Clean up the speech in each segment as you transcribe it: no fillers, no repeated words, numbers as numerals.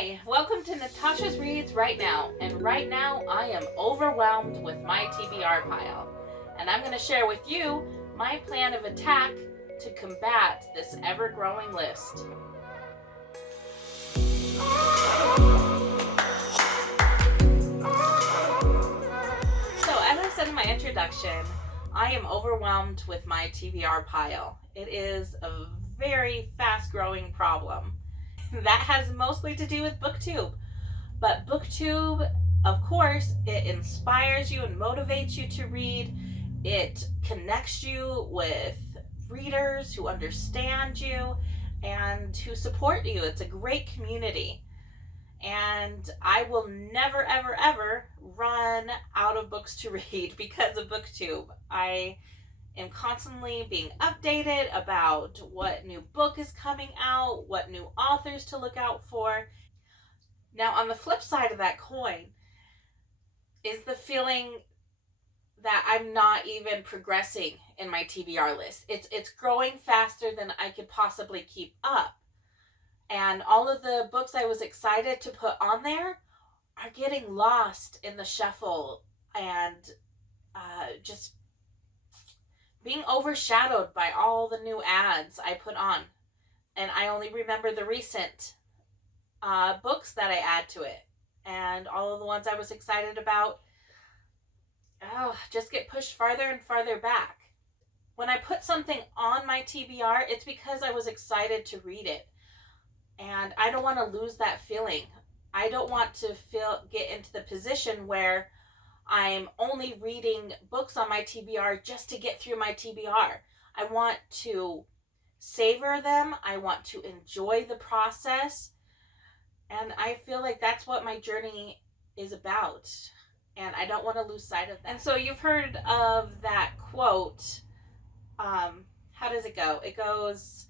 Hi, welcome to Natasha's Reads Right Now. And right now I am overwhelmed with my TBR pile. And I'm going to share with you my plan of attack to combat this ever-growing list. So as I said in my introduction, I am overwhelmed with my TBR pile. It is a very fast-growing problem. That has mostly to do with BookTube. But BookTube, of course, it inspires you and motivates you to read. It connects you with readers who understand you and who support you. It's a great community. And I will never, ever, ever run out of books to read because of BookTube. I am constantly being updated about what new book is coming out, what new authors to look out for. Now, on the flip side of that coin is the feeling that I'm not even progressing in my TBR list. It's growing faster than I could possibly keep up. And all of the books I was excited to put on there are getting lost in the shuffle and just being overshadowed by all the new ads I put on. And I only remember the recent books that I add to it. And all of the ones I was excited about just get pushed farther and farther back. When I put something on my TBR, it's because I was excited to read it. And I don't want to lose that feeling. I don't want to get into the position where I'm only reading books on my TBR just to get through my TBR. I want to savor them. I want to enjoy the process. And I feel like that's what my journey is about. And I don't want to lose sight of that. And so you've heard of that quote. How does it go? It goes,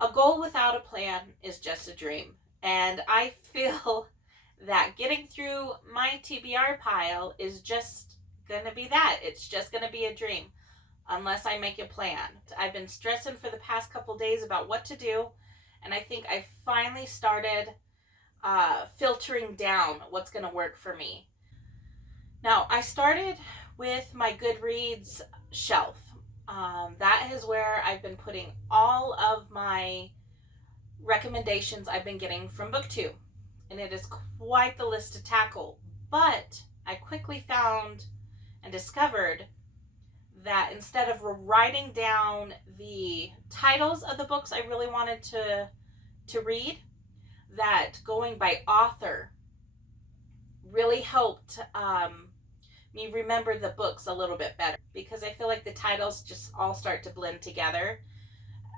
"A goal without a plan is just a dream." And I feel that getting through my TBR pile is just going to be that. It's just going to be a dream unless I make a plan. I've been stressing for the past couple days about what to do. And I think I finally started filtering down what's going to work for me. Now, I started with my Goodreads shelf. That is where I've been putting all of my recommendations I've been getting from BookTube. And it is quite the list to tackle. But I quickly found and discovered that instead of writing down the titles of the books I really wanted to read, that going by author really helped me remember the books a little bit better, because I feel like the titles just all start to blend together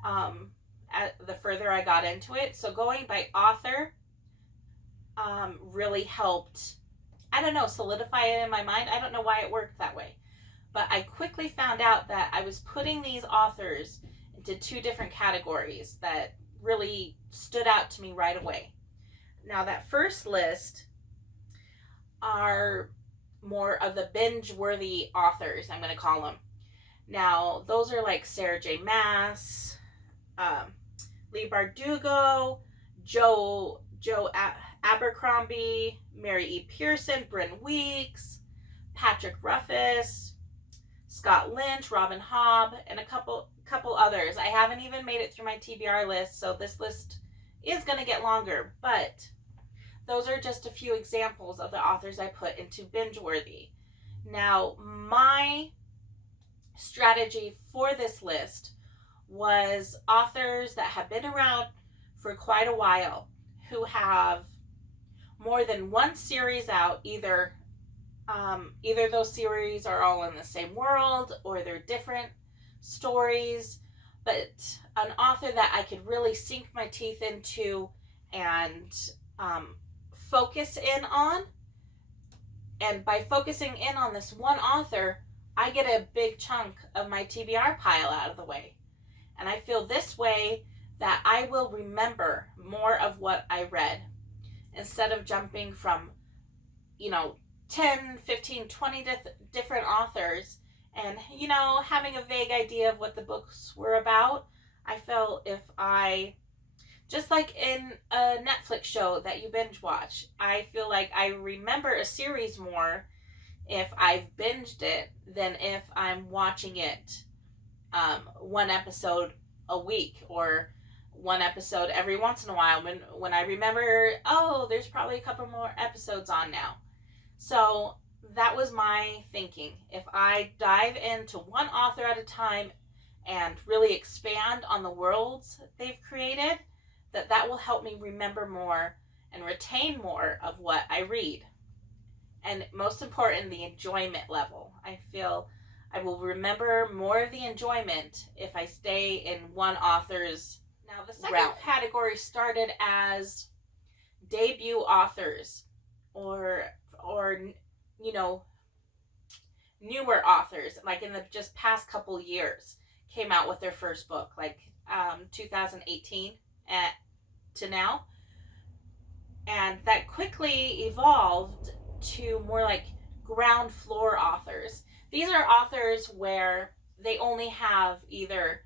the further I got into it. So going by author really helped, solidify it in my mind. I don't know why it worked that way. But I quickly found out that I was putting these authors into two different categories that really stood out to me right away. Now, that first list are more of the binge-worthy authors, I'm going to call them. Now, those are like Sarah J. Maas, Leigh Bardugo, Joe Abercrombie, Mary E. Pearson, Bryn Weeks, Patrick Ruffus, Scott Lynch, Robin Hobb, and a couple others. I haven't even made it through my TBR list, so this list is going to get longer, but those are just a few examples of the authors I put into binge-worthy. Now, my strategy for this list was authors that have been around for quite a while, who have more than one series out. Either those series are all in the same world or they're different stories, but an author that I could really sink my teeth into and focus in on. And by focusing in on this one author, I get a big chunk of my TBR pile out of the way. And I feel this way that I will remember more of what I read, instead of jumping from 10, 15, 20 different authors and having a vague idea of what the books were about. I felt if I Just like in a Netflix show that you binge watch, I feel like I remember a series more if I've binged it than if I'm watching it one episode a week or one episode every once in a while when I remember, oh, there's probably a couple more episodes on now. So that was my thinking. If I dive into one author at a time and really expand on the worlds they've created, that will help me remember more and retain more of what I read. And most important, the enjoyment level. I feel I will remember more of the enjoyment if I stay in one author's. Now, the second category started as debut authors or you know, newer authors, like in the just past couple years, came out with their first book, like 2018 to now. And that quickly evolved to more like ground floor authors. These are authors where they only have either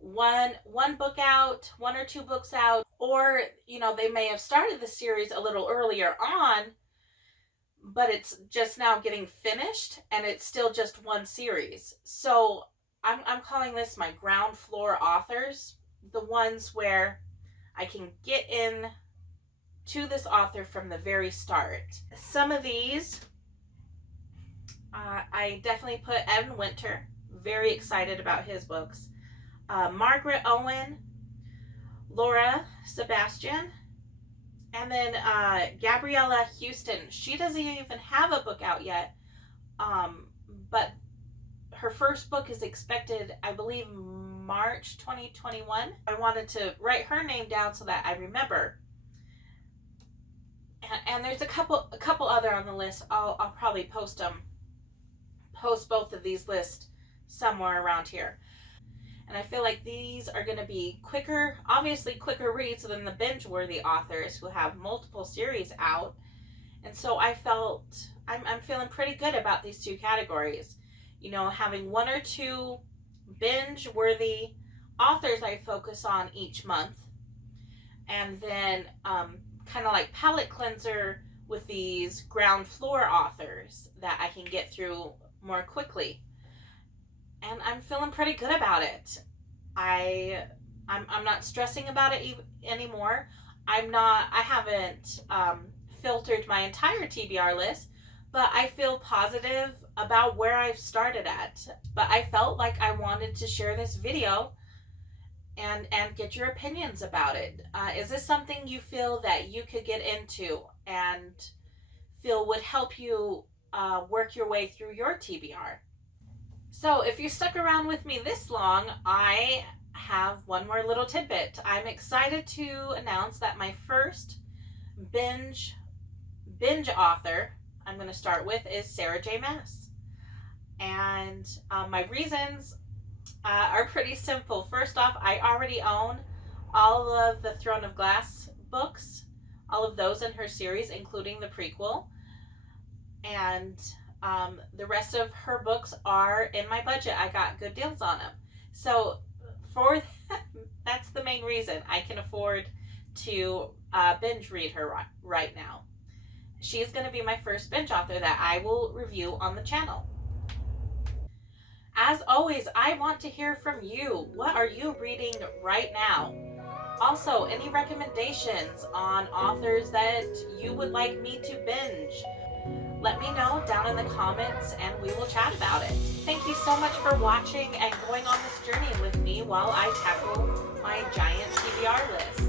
one book out, one or two books out, or they may have started the series a little earlier on, but it's just now getting finished and it's still just one series. So I'm calling this my ground floor authors, the ones where I can get in to this author from the very start. Some of these, I definitely put Evan Winter, very excited about his books. Margaret Owen, Laura Sebastian, and then Gabriella Houston. She doesn't even have a book out yet, but her first book is expected, I believe, March 2021. I wanted to write her name down so that I remember. And there's a couple other on the list. I'll probably post both of these lists somewhere around here. And I feel like these are going to be obviously quicker reads than the binge-worthy authors who have multiple series out. And so I'm feeling pretty good about these two categories. Having one or two binge-worthy authors I focus on each month. And then kind of like palate cleanser with these ground floor authors that I can get through more quickly. And I'm feeling pretty good about it. I'm not stressing about it anymore. I haven't filtered my entire TBR list, but I feel positive about where I've started at. But I felt like I wanted to share this video and get your opinions about it. Is this something you feel that you could get into and feel would help you work your way through your TBR? So if you stuck around with me this long, I have one more little tidbit. I'm excited to announce that my first binge author I'm going to start with is Sarah J. Maas. And my reasons are pretty simple. First off, I already own all of the Throne of Glass books, all of those in her series, including the prequel. And the rest of her books are in my budget. I got good deals on them. So that's the main reason I can afford to binge read her right now. She is going to be my first binge author that I will review on the channel. As always, I want to hear from you. What are you reading right now? Also, any recommendations on authors that you would like me to binge? Let me know down in the comments and we will chat about it. Thank you so much for watching and going on this journey with me while I tackle my giant TBR list.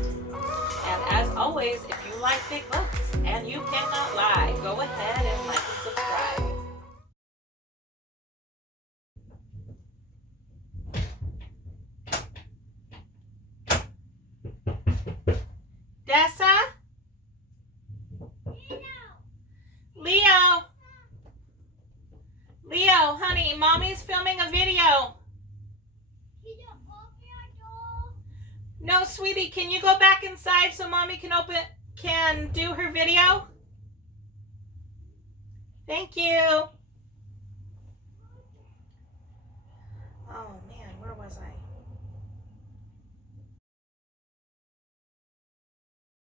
And as always, if you like big books and you cannot lie, go ahead and like and subscribe. Odessa? Leo, honey, mommy's filming a video. No, sweetie, can you go back inside so mommy can do her video? Thank you. Oh man, where was I?